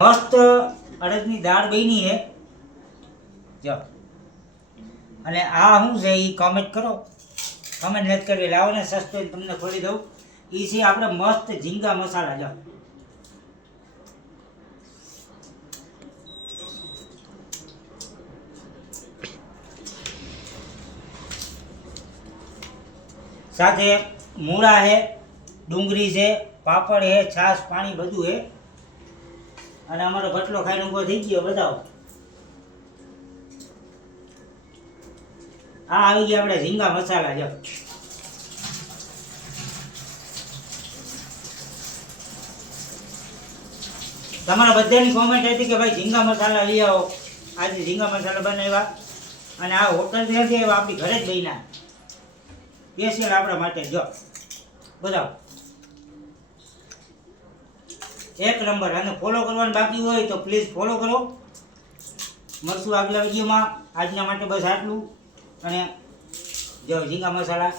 મસ્ત અડદની દાળ બની છે જો. અને આ શું છે એ કમેન્ટ કરો, કમેન્ટ નથી કરવી, લાવો ને સસ્તો તમને ખોલી દઉં. એ છે આપણે મસ્ત ઝીંગા મસાલા જો. સાથે મૂળા છે, ડુંગળી છે, પાપડ છે, છાશ, પાણી બધું છે. અને અમારો ભટલો ખાઈને ઊભો થઈ ગયો, બતાવો. આ આવી ગયા આપણે ઝીંગા મસાલા જો. તમારા બધાની કોમેન્ટ હતી કે ભાઈ ઝીંગા મસાલા લઈ આવો. આજે ઝીંગા મસાલા બનાવ્યા અને આ હોટલથી નથી આવ્યા, આપણી ઘરે જ બન્યા સ્પેશિયલ આપણા માટે જો. બતાવો એક નંબર. અને ફોલો કરવાનું બાકી હોય તો પ્લીઝ ફોલો કરો. મળશું આગલા વિડીયોમાં. આજના માટે બસ આટલું. અને જો ઝીંગા મસાલા